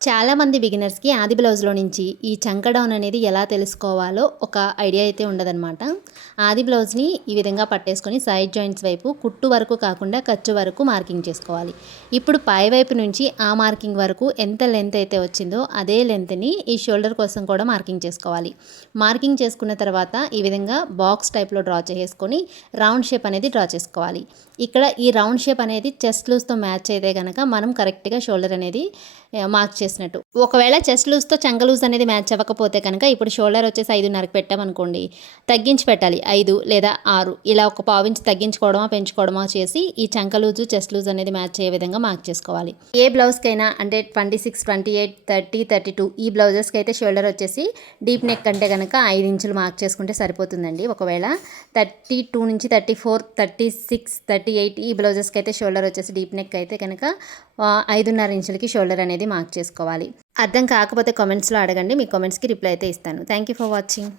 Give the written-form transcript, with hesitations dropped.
చాలామంది బిగినర్స్‌కి ఆది బ్లౌజ్‌లో నుంచి ఈ చంక డౌన్ అనేది ఎలా తెలుసుకోవాలో ఒక ఐడియా అయితే ఉండదనమాట. ఆది బ్లౌజ్‌ని ఈ విధంగా పట్టేసుకొని సైడ్ జాయింట్స్ వైపు కుట్టు వరకు కాకుండా ఖర్చు వరకు మార్కింగ్ చేసుకోవాలి. ఇప్పుడు పై వైపు నుంచి ఆ మార్కింగ్ వరకు ఎంత లెంత్ అయితే వచ్చిందో అదే లెంత్‌ని ఈ షోల్డర్ కోసం కూడా మార్కింగ్ చేసుకోవాలి. మార్కింగ్ చేసుకున్న తర్వాత ఈ విధంగా బాక్స్ టైప్‌లో డ్రా చేసుకొని రౌండ్ షేప్ అనేది డ్రా చేసుకోవాలి. ఇక్కడ ఈ రౌండ్ షేప్ అనేది చెస్ట్ లూజ్‌తో మ్యాచ్ అయితే గనక మనం కరెక్ట్‌గా షోల్డర్ అనేది మార్క్ చేసినట్టు. ఒకవేళ చెస్ట్ లూజ్‌తో చంక లూజ్ అనేది మ్యాచ్ అవ్వకపోతే కనుక ఇప్పుడు షోల్డర్ వచ్చేసి 5.5కి పెట్టామనుకోండి, తగ్గించి పెట్టాలి. 5 లేదా 6 ఇలా ఒక పావించి తగ్గించుకోవడమో, పెంచుకోవడమో చేసి ఈ చంక లూజు, చెస్ట్ లూజ్ అనేది మ్యాచ్ అయ్యే విధంగా మార్క్ చేసుకోవాలి. ఏ బ్లౌజ్‌కైనా అంటే 26, 28, 30, 32 ఈ బ్లౌజెస్‌కి అయితే షోల్డర్ వచ్చేసి డీప్ నెక్ అంటే గనక 5 ఇంచులు మార్క్ చేసుకుంటే సరిపోతుందండి. ఒకవేళ 32 నుంచి 34, 36, 38 ఈ బ్లౌజెస్‌కి అయితే షోల్డర్ వచ్చేసి డీప్ నెక్ అయితే కనుక 5.5 ఇంచులకి షోల్డర్ అనేది మార్క్ చేసుకోవాలి. అర్థం కాకపోతే కామెంట్స్‌లో అడగండి. మీ కామెంట్స్‌కి రిప్లై అయితే ఇస్తాను. Thank you for watching.